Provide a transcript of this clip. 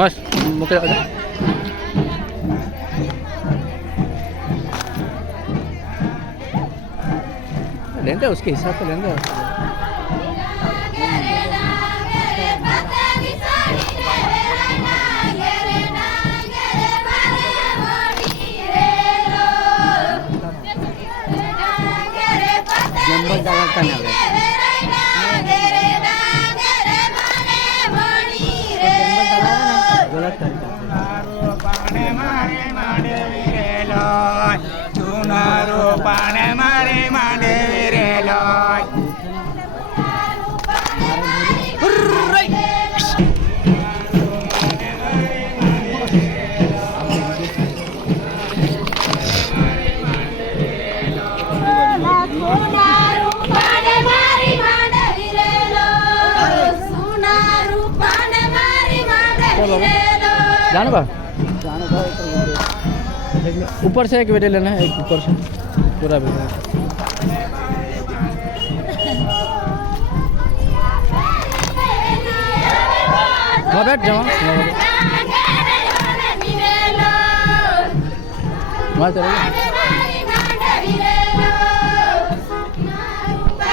बस मुके लेंगे उसके हिसाब से लेंगे। जंबल डाला का ना गलत पाने मारे माडे विरेलो चुनारो पाने मारे माडे विरेलो जानो बा ऊपर से एक वीडियो लेना है, एक ऊपर से पूरा वीडियो। हाँ बैठ जाओ वहाँ चलो।